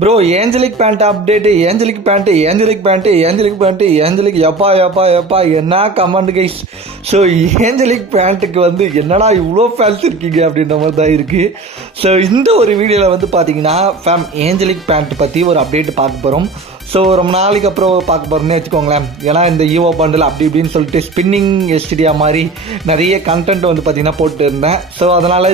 Bro angelic pant update, angelic pant, angelic pant, angelic pant, angelic எப்பா எப்பா எப்பா என்ன கமெண்ட் கைஸ். ஸோ ஏஞ்சலிக் பேண்ட்டுக்கு வந்து என்னடா இவ்வளோ ஃபேன்ஸ் இருக்கீங்க அப்படின்ற மாதிரி தான் இருக்குது. ஸோ இந்த ஒரு வீடியோவில் வந்து பார்த்தீங்கன்னா ஏஞ்சலிக் பேண்ட் பற்றி ஒரு அப்டேட் பார்க்க போகிறோம். ஸோ ரொம்ப நாளைக்கு அப்புறம் பார்க்க போகிறோம்னே வச்சுக்கோங்களேன். ஏன்னா இந்த ஈவோ பண்டில் அப்படி இப்படின்னு சொல்லிட்டு ஸ்பின்னிங் எஸ்டிடியா மாதிரி நிறைய கண்டென்ட் வந்து பார்த்திங்கன்னா போட்டு இருந்தேன். ஸோ அதனால்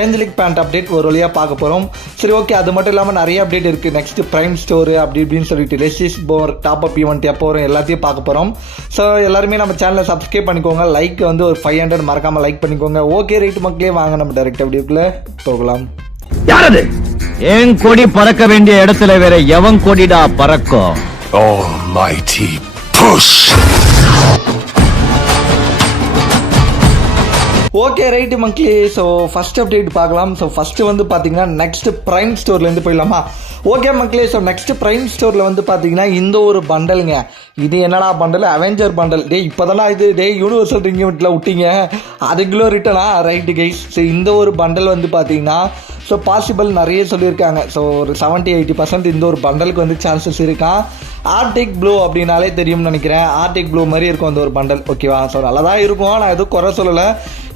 ஏஞ்சலிக் பேண்ட் அப்டேட் ஒரு வழியாக பார்க்க போகிறோம். சரி ஓகே, அது மட்டும் இல்லாமல் நிறைய அப்டேட் இருக்குது. நெக்ஸ்ட்டு ப்ரைம் ஸ்டோரு அப்படி இப்படின்னு சொல்லிட்டு லெஸ்ஸிஸ் போர் டாப் அப் ஈவெண்ட் எப்போ வரும் எல்லாத்தையும் பார்க்க போகிறோம். ஸோ எல்லாருமே நம்ம சேனலை சப்ஸ்கிரைப் பண்ணிக்கோங்க. லைக் வந்து ஒரு 500 மறக்காமல் லைக் பண்ணிக்கோங்க. ஓகே ரைட்டு மக்களே, வாங்க நம்ம டைரக்ட் வீடியோக்குள்ளே போகலாம். யாரது என் கொடி பறக்க வேண்டிய இடத்துல வேற எவன் கொடிடா பறக்கும்? Almighty push. ஓகே ரைட்டு மக்களே, ஸோ ஃபஸ்ட் அப்டேட் பார்க்கலாம். ஸோ ஃபஸ்ட்டு வந்து பார்த்தீங்கன்னா நெக்ஸ்ட் ப்ரைம் ஸ்டோர்லேருந்து போயிடலாமா? ஓகே மக்களே, ஸோ நெக்ஸ்ட் ப்ரைம் ஸ்டோரில் வந்து பார்த்தீங்கன்னா இந்த ஒரு பண்டலுங்க. இது என்னடா பண்டல்? Avenger bundle. டே இப்போ தானே இது யூனிவர்சல் ரிங்கில் விட்டீங்க, அதுக்குள்ளே ரிட்டனா? Right guys. ஸோ இந்த ஒரு பண்டல் வந்து பார்த்தீங்கன்னா ஸோ பாசிபிள் நிறைய சொல்லியிருக்காங்க. ஸோ ஒரு 70-80% இந்த ஒரு பண்டலுக்கு வந்து சான்சஸ் இருக்கான். ஆர்டிக் ப்ளூ அப்படின்னாலே தெரியும்னு நினைக்கிறேன். ஆர்டிக் ப்ளூ மாதிரி இருக்கும் அந்த ஒரு பண்டல். ஓகேவா? ஸோ நல்லா தான் இருக்கும், நான் எதுவும் குறை சொல்லலை.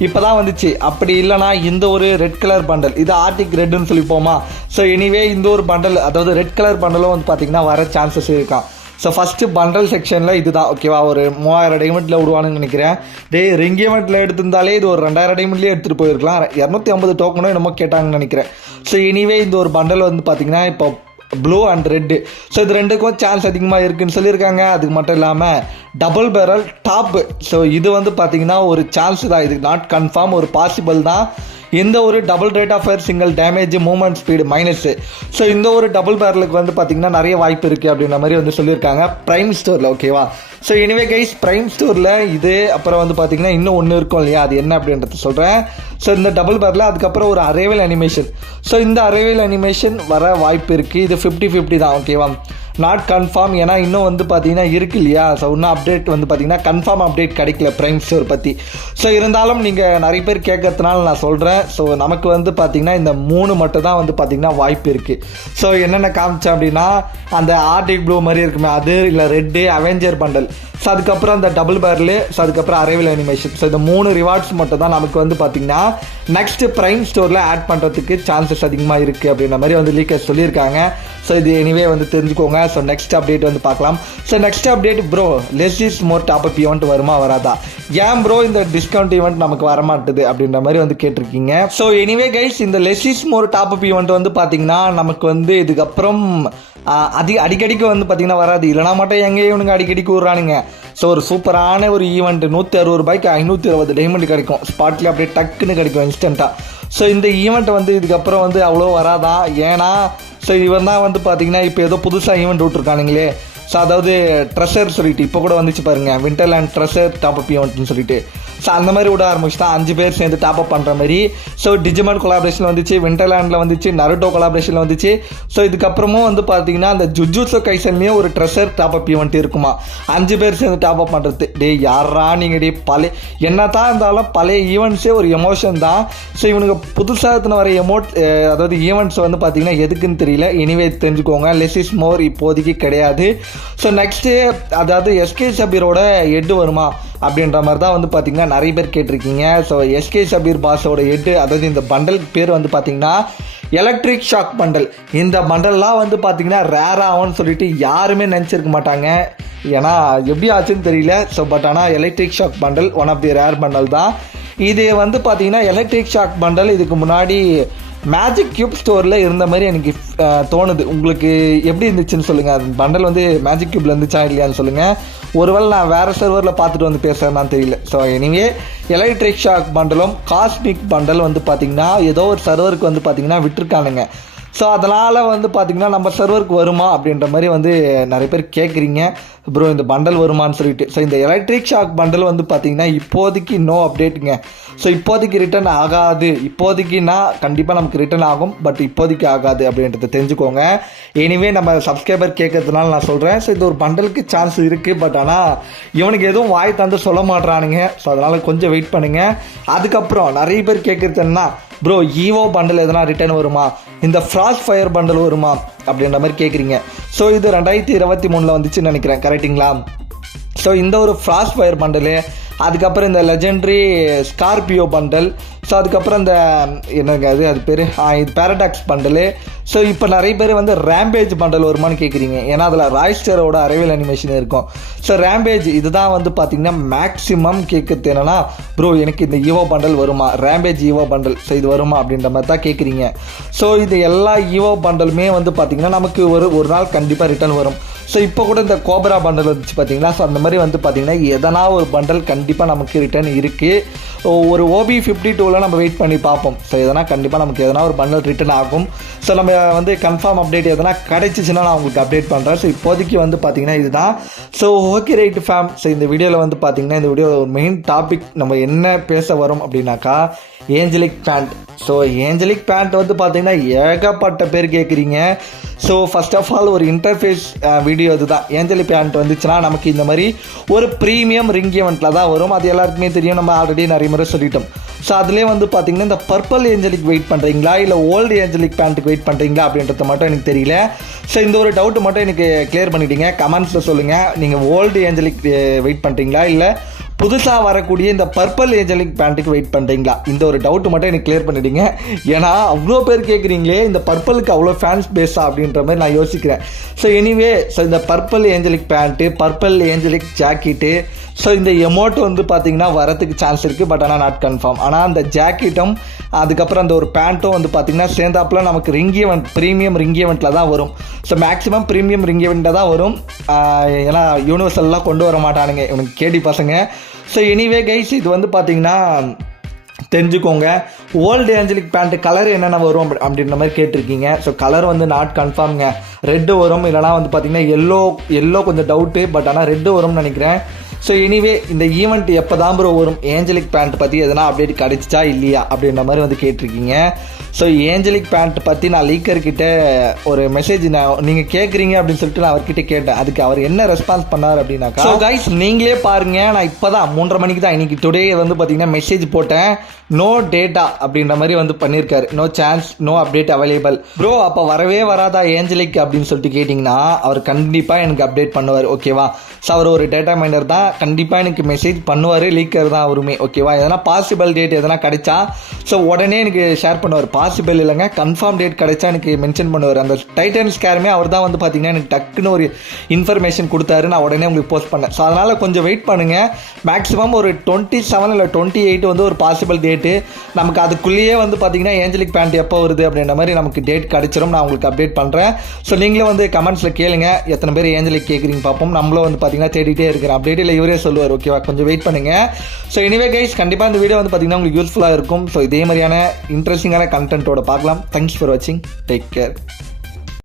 இப்போ தான் வந்துச்சு. அப்படி இல்லைனா இந்த ஒரு ரெட் கலர் பண்டல், இது ஆர்டிக் ரெட்டுன்னு சொல்லிப்போமா? ஸோ எனிவே இந்த ஒரு பண்டல், அதாவது ரெட் கலர் பண்டலும் வந்து பார்த்திங்கன்னா வர சான்சஸ் இருக்கான். ஸோ ஃபஸ்ட்டு பண்டல் செக்ஷனில் இது தான். ஓகேவா? ஒரு 3000 டைமண்டில் விடுவானுன்னு நினைக்கிறேன். ரிங் ஈவெண்ட்டில் எடுத்திருந்தாலே இது ஒரு 2000 டைமண்ட்லேயே எடுத்துகிட்டு போயிருக்கலாம். 250 டோக்கனும் என்னமோ கேட்டாங்கன்னு நினைக்கிறேன். ஸோ எனிவே இந்த ஒரு பண்டல் வந்து பார்த்திங்கன்னா இப்போ ப்ளூ அண்ட் ரெட்டு, ஸோ இது ரெண்டுக்கும் சான்ஸ் அதிகமாக இருக்குதுன்னு சொல்லியிருக்காங்க. அதுக்கு மட்டும் இல்லாமல் டபுள் பேரல் டாப்பு, ஸோ இது வந்து பார்த்திங்கன்னா ஒரு சான்ஸ் தான், இது நாட் கன்ஃபார்ம், ஒரு பாசிபிள் தான். இந்த ஒரு double rate of fire, single damage, movement speed minus, so இந்த ஒரு டபுள் பேரலுக்கு வந்து பார்த்திங்கன்னா நிறைய வாய்ப்பு இருக்குது அப்படின்ற மாதிரி வந்து சொல்லியிருக்காங்க ப்ரைம் ஸ்டோரில். ஓகேவா? ஸோ எனிவே கைஸ், ப்ரைம் ஸ்டோரில் இது அப்புறம் வந்து பார்த்திங்கன்னா இன்னும் ஒன்று இருக்கும் இல்லையா, அது என்ன அப்படின்றத சொல்கிறேன். ஸோ இந்த டபுள் பேரில் அதுக்கப்புறம் ஒரு அரைவல் அனிமேஷன், ஸோ இந்த அரைவல் அனிமேஷன் வர வாய்ப்பு இருக்குது. இது 50-50 தான். ஓகேவா? நாட் கன்ஃபார்ம், ஏன்னா இன்னும் வந்து பார்த்தீங்கன்னா இருக்குது இல்லையா. ஸோ இன்னும் அப்டேட் வந்து பார்த்தீங்கன்னா கன்ஃபார்ம் அப்டேட் கிடைக்கல ப்ரைம் ஸ்டோர் பற்றி. ஸோ இருந்தாலும் நீங்கள் நிறைய பேர் கேட்கறதுனால நான் சொல்கிறேன். ஸோ நமக்கு வந்து பார்த்திங்கன்னா இந்த 3 மட்டும் தான் வந்து பார்த்திங்கன்னா வாய்ப்பு இருக்குது. ஸோ என்னென்ன காமிச்சேன் அப்படின்னா அந்த ஆர்டிக் ப்ளூ மாதிரி இருக்குமே அது, இல்லை ரெட்டு அவெஞ்சர் பண்டல், ஸோ அதுக்கப்புறம் அந்த டபுள் பேரலு, ஸோ அதுக்கப்புறம் அரைவல் அனிமேஷன். ஸோ இந்த 3 ரிவார்ட்ஸ் மட்டும் தான் நமக்கு வந்து பார்த்திங்கன்னா நெக்ஸ்ட் ப்ரைம் ஸ்டோரில் ஆட் பண்ணுறதுக்கு சான்சஸ் அதிகமாக இருக்குது அப்படின்ற மாதிரி வந்து லீக்கர்ஸ் சொல்லியிருக்காங்க. ஸோ இது எனிவே வந்து தெரிஞ்சுக்கோங்க. ஸோ நெக்ஸ்ட் அப்டேட் வந்து பார்க்கலாம். So next update bro, less is more top up event வருமா வராதா? ஏன் ப்ரோ இந்த டிஸ்கவுண்ட் ஈவெண்ட் நமக்கு வரமாட்டுது அப்படின்ற மாதிரி வந்து கேட்டிருக்கீங்க. ஸோ எனிவே கைஸ், இந்த less is more top up event வந்து பார்த்தீங்கன்னா நமக்கு வந்து இதுக்கப்புறம் அடிக்கடிக்கு வந்து பார்த்தீங்கன்னா வராது. இல்லைனா மட்டும் எங்கேயும் இவனுங்க அடிக்கடிக்கு விட்றானுங்க. ஸோ ஒரு சூப்பரான ஒரு ஈவெண்ட் 160 ரூபாய்க்கு 520 டைமண்ட் கிடைக்கும். ஸ்பாட்லேயே அப்படியே டக்குன்னு கிடைக்கும் இன்ஸ்டண்ட்டாக. ஸோ இந்த ஈவெண்ட் வந்து இதுக்கப்புறம் வந்து அவ்வளோ வராதான். ஏன்னா ஸோ இவன் தான் வந்து பார்த்தீங்கன்னா இப்போ ஏதோ புதுசாக ஈவெண்ட் விட்டுருக்கானுங்களே. ஸோ அதாவது ட்ரெஷர் சொல்லிட்டு இப்போ கூட வந்துச்சு பாருங்கள், விண்டர்லேண்ட் ட்ரெஷர் டாப் அப் ஈவெண்ட்னு சொல்லிட்டு. ஸோ அந்த மாதிரி விட ஆரம்பிச்சுட்டா 5 பேர் சேர்ந்து டாப் அப் பண்ணுற மாதிரி. ஸோ டிஜிமான் கொலாபரேஷனில் வந்துச்சு, விண்டர்லேண்டில் வந்துச்சு, நருட்டோ கொலாபரேஷனில் வந்துச்சு. ஸோ இதுக்கப்புறமும் வந்து பார்த்தீங்கன்னா அந்த ஜுஜுட்சு கைசன்லேயும் ஒரு ட்ரெஷர் டாப் அப் ஈவெண்ட் இருக்குமா, 5 பேர் சேர்ந்து டாப் அப் பண்ணுறது. யாரா நீங்கள் பழைய என்ன தான் இருந்தாலும் பழைய ஈவெண்ட்ஸே ஒரு எமோஷன் தான். ஸோ இவனுக்கு புதுசாக வர அதாவது ஈவெண்ட்ஸ் வந்து பார்த்தீங்கன்னா எதுக்குன்னு தெரியல. எனிவே தெரிஞ்சுக்கோங்க, லெஸ் இஸ் மோர் இப்போதைக்கு கிடையாது. ஸோ நெக்ஸ்ட்டு அதாவது எஸ்கே சபீரோட ஹெட் வருமா அப்படின்ற மாதிரி தான் வந்து பார்த்தீங்கன்னா நிறைய பேர் கேட்டிருக்கீங்க. ஸோ எஸ்கே சபீர் பாஸோட ஹெட், அதாவது இந்த பண்டலுக்கு பேர் வந்து பார்த்தீங்கன்னா எலக்ட்ரிக் ஷாக் பண்டல். இந்த பண்டல்லாம் வந்து பார்த்தீங்கன்னா ரேர் ஆகும்னு சொல்லிட்டு யாருமே நினச்சிருக்க மாட்டாங்க. ஏன்னா எப்படி ஆச்சுன்னு தெரியல. ஸோ பட் ஆனால் electric shock bundle one of the rare bundle தான். இது வந்து பார்த்தீங்கன்னா எலக்ட்ரிக் ஷாக் பண்டல் இதுக்கு முன்னாடி மேஜிக் கியூப் ஸ்டோரில் இருந்த மாதிரி எனக்கு தோணுது. உங்களுக்கு எப்படி இருந்துச்சுன்னு சொல்லுங்கள். அது பண்டல் வந்து மேஜிக் கியூப்பில் இருந்துச்சா இல்லையான்னு சொல்லுங்கள். ஒருவேளை நான் வேறு சர்வரில் பார்த்துட்டு வந்து பேசுகிறேன்னு தெரியல. ஸோ எனிவே எலக்ட்ரிக் ஷாக் பண்டலும் காஸ்மிக் பண்டல் வந்து பார்த்திங்கன்னா ஏதோ ஒரு சர்வருக்கு வந்து பார்த்திங்கன்னா விட்டுருக்கானுங்க. ஸோ அதனால் வந்து பார்த்திங்கன்னா நம்ம சர்வருக்கு வருமா அப்படின்ற மாதிரி வந்து நிறைய பேர் கேட்குறீங்க, ப்ரோ இந்த பண்டல் வருமானு சொல்லிட்டு. ஸோ இந்த எலக்ட்ரிக் ஷாக் பண்டல் வந்து பார்த்திங்கன்னா இப்போதைக்கு நோ அப்டேட்டுங்க. ஸோ இப்போதைக்கு ரிட்டர்ன் ஆகாது. இப்போதைக்குன்னா கண்டிப்பாக நமக்கு ரிட்டர்ன் ஆகும், பட் இப்போதைக்கு ஆகாது அப்படின்றத தெரிஞ்சுக்கோங்க. எனிவே நம்ம சப்ஸ்கிரைபர் கேட்கறதுனால நான் சொல்கிறேன். ஸோ இது ஒரு பண்டலுக்கு சான்ஸ் இருக்குது, பட் ஆனால் இவனுக்கு எதுவும் வாய் தந்து சொல்ல மாட்றானுங்க. ஸோ அதனால் கொஞ்சம் வெயிட் பண்ணுங்கள். அதுக்கப்புறம் நிறைய பேர் கேட்குறது என்ன, ப்ரோ ஈவோ பண்டல் எதனா ரிட்டர்ன் வருமா, இந்த ஃப்ராஸ்ட் ஃபயர் பண்டல் வருமா அப்படின்ற மாதிரி கேட்குறீங்க. ஸோ இது 2023 வந்துச்சுன்னு நினைக்கிறேன், கரெக்டுங்களா? ஸோ இந்த ஒரு ஃப்ராஸ்ட் ஃபயர் பண்டலு, அதுக்கப்புறம் இந்த லெஜெண்ட்ரி ஸ்கார்பியோ பண்டல், ஸோ அதுக்கப்புறம் இந்த என்னங்க அது பேர் இது பேரடாக்ஸ் பண்டலு. ஸோ இப்போ நிறைய பேர் வந்து ரேம்பேஜ் பண்டல் வருமானு கேட்குறீங்க, ஏன்னா அதில் ராய்ஸ்டரோட அரைவல் அனிமேஷன் இருக்கும். ஸோ ரேம்பேஜ் இதுதான் வந்து பார்த்திங்கன்னா மேக்ஸிமம் கேட்குறது என்னென்னா, ப்ரோ எனக்கு இந்த ஈவோ பண்டல் வருமா, ரேம்பேஜ் ஈவோ பண்டல் ஸோ இது வருமா அப்படின்ற மாதிரி தான் கேட்குறீங்க. ஸோ இது எல்லா ஈவோ பண்டலுமே வந்து பார்த்திங்கன்னா நமக்கு ஒரு நாள் கண்டிப்பாக ரிட்டர்ன் வரும். ஸோ இப்போ கூட இந்த கோப்ரா பண்டல் வந்துச்சு பார்த்தீங்களா, ஸோ அந்த மாதிரி வந்து பார்த்திங்கன்னா எதனா ஒரு பண்டல் கண்டிப்பாக நமக்கு ரிட்டர்ன் இருக்குது. ஒரு OB52ல் நம்ம வெயிட் பண்ணி பார்ப்போம். ஸோ எதனா கண்டிப்பாக நமக்கு எதனா ஒரு பண்டல் ரிட்டர்ன் ஆகும். ஸோ நம்ம வந்து கன்ஃபார்ம் அப்டேட் எதனா கிடைச்சிச்சுன்னா நான் உங்களுக்கு அப்டேட் பண்ணுறேன். ஸோ இப்போதைக்கு வந்து பார்த்திங்கன்னா இதுதான். So okay right fam. So இந்த வீடியோவில் வந்து பார்த்திங்கன்னா இந்த வீடியோ ஒரு மெயின் டாபிக் நம்ம என்ன பேச வரோம் அப்படின்னாக்கா angelic pant. So angelic pant வந்து பார்த்திங்கன்னா ஏகப்பட்ட பேர் கேட்குறீங்க. ஸோ ஃபர்ஸ்ட் ஆஃப் ஆல் ஒரு இன்டர்ஃபேஸ் வீடியோ இதுதான். ஏஞ்சலிக் பேண்ட் வந்துச்சுன்னா நமக்கு இந்த மாதிரி ஒரு ப்ரீமியம் ரிங் ஈவெண்ட்டில் தான் வரும். அது எல்லாருக்குமே தெரியும், நம்ம ஆல்ரெடி நிறைய முறை சொல்லிட்டோம். ஸோ அதுலேயே வந்து பார்த்திங்கன்னா இந்த பர்பிள் ஏஞ்சலிக் வெயிட் பண்ணுறீங்களா இல்லை ஓல்டு ஏஞ்சலிக் பேண்ட்டுக்கு வெயிட் பண்ணுறீங்களா அப்படின்றது மட்டும் எனக்கு தெரியல. ஸோ இந்த ஒரு டவுட்டு மட்டும் எனக்கு கிளியர் பண்ணிவிட்டீங்க, கமெண்ட்ஸில் சொல்லுங்கள். நீங்கள் ஓல்டு ஏஞ்சலிக் வெயிட் பண்ணுறீங்களா இல்லை புதுசாக வரக்கூடிய இந்த பர்பிள் ஏஞ்சலிக் பேண்ட்டுக்கு வெயிட் பண்ணுறீங்களா, இந்த ஒரு டவுட்டு மட்டும் எனக்கு கிளியர் பண்ணிவிடுங்க. ஏன்னா அவ்வளோ பேர் கேட்குறீங்களே இந்த பர்பிளுக்கு அவ்வளோ ஃபேன்ஸ் பேஸா அப்படின்ற மாதிரி நான் யோசிக்கிறேன். ஸோ எனிவே ஸோ இந்த purple angelic pant, purple angelic jacket, so இந்த எமௌண்ட் வந்து பார்த்திங்கன்னா வரத்துக்கு சான்ஸ் இருக்குது, பட் ஆனால் நாட் கன்ஃபார்ம். ஆனால் அந்த ஜாக்கெட்டும் அதுக்கப்புறம் அந்த ஒரு பேண்ட்டும் வந்து பார்த்திங்கன்னா சேர்ந்தாப்புல நமக்கு ரிங் ஈவெண்ட் ப்ரீமியம் ரிங் ஈவெண்ட்டில் தான் வரும். ஸோ மேக்ஸிமம் ப்ரீமியம் ரிங் ஈவெண்ட்டில் தான் வரும். ஏன்னா யூனிவர்சல்லாம் கொண்டு வர மாட்டானுங்க இவனுக்கு கேடி பசங்க. ஸோ எனிவே கைஸ் இது வந்து பார்த்திங்கன்னா தெரிஞ்சுக்கோங்க. ஓல்டு ஏஞ்சலிக் பேண்ட்டு கலர் என்னென்ன வரும் அப்படின்ற மாதிரி கேட்டிருக்கீங்க. ஸோ கலர் வந்து நாட் கன்ஃபார்ம்ங்க. ரெட்டு வரும், இல்லைனா வந்து பார்த்திங்கன்னா எல்லோ கொஞ்சம் டவுட்டு, பட் ஆனால் ரெட்டு வரும்னு நினைக்கிறேன். ஸோ எனிவே இந்த ஈவெண்ட் எப்போ தான் ப்ரோ வரும், ஏஞ்சலிக் பேண்ட் பற்றி எதனா அப்டேட் கிடச்சிச்சா இல்லையா அப்படின்ற மாதிரி வந்து கேட்டிருக்கீங்க. ஸோ ஏஞ்சலிக் பேண்ட் பற்றி நான் லீக்கர்கிட்ட ஒரு மெசேஜ் நீங்கள் கேட்குறீங்க அப்படின்னு சொல்லிட்டு நான் அவர்கிட்ட கேட்டேன். அதுக்கு அவர் என்ன ரெஸ்பான்ஸ் பண்ணார் அப்படின்னாக்கா, ஸோ கைஸ் நீங்களே பாருங்கள், நான் இப்போ தான் 3:30 மணிக்கு தான் இன்றைக்கி டுடே வந்து பார்த்திங்கன்னா மெசேஜ் போட்டேன். நோ டேட்டா அப்படின்ற மாதிரி வந்து பண்ணியிருக்காரு. No chance, no update available. Bro அப்போ வரவே வராதா ஏஞ்சலிக் அப்படின்னு சொல்லிட்டு கேட்டிங்கன்னா அவர் கண்டிப்பாக எனக்கு அப்டேட் பண்ணுவார், ஓகேவா? ஸோ அவர் ஒரு டேட்டா மைண்டர் தான், கண்டிப்பாக எனக்கு மெசேஜ் பண்ணுவார். லீக்கர் தான் அவருமே, ஓகேவா? எதனா பாசிபிள் டேட் எதனா கிடைச்சா ஸோ உடனே எனக்கு ஷேர் பண்ணுவார். பாசிபிள் இல்லைங்க, கன்ஃபார்ம் டேட் கிடைச்சா எனக்கு மென்ஷன் பண்ணுவார். அந்த டைட்டன் ஸ்கேருமே அவர் தான் வந்து பார்த்தீங்கன்னா எனக்கு டக்குன்னு ஒரு இன்ஃபர்மேஷன் கொடுத்தாரு, நான் உடனே உங்களுக்கு போஸ்ட் பண்ணேன். ஸோ அதனால் கொஞ்சம் வெயிட் பண்ணுங்கள். மேக்ஸிமம் ஒரு 27 இல்லை 28 வந்து ஒரு பாசிபிள் டேட்டு நமக்கு, அதுக்குள்ளேயே வந்து பார்த்தீங்கன்னா ஏஞ்சலிக் பேண்ட் எப்போ வருது அப்படின்ற மாதிரி நமக்கு டேட் கிடைச்சிரும். நான் உங்களுக்கு அப்டேட் பண்ணுறேன். ஸோ நீங்களும் வந்து கமெண்ட்ஸில் கேளுங்க எத்தனை பேர் ஏஞ்சலிக் கேட்குறீங்க பார்ப்போம். நம்மளும் வந்து பார்த்தீங்கன்னா தேடிட்டே இருக்கிற அப்டேட் இல்லை இவரே சொல்லுவார், ஓகேவா? கொஞ்சம் வெயிட் பண்ணுங்கள். ஸோ எனிவே கைஸ் கண்டிப்பாக இந்த வீடியோ வந்து பார்த்தீங்கன்னா உங்களுக்கு யூஸ்ஃபுல்லாக இருக்கும். ஸோ இதே மாதிரியான இன்ட்ரெஸ்டிங்கான கண்டென்ட்டோட பார்க்கலாம். தேங்க்ஸ் ஃபார் வாட்சிங், டேக் கேர்.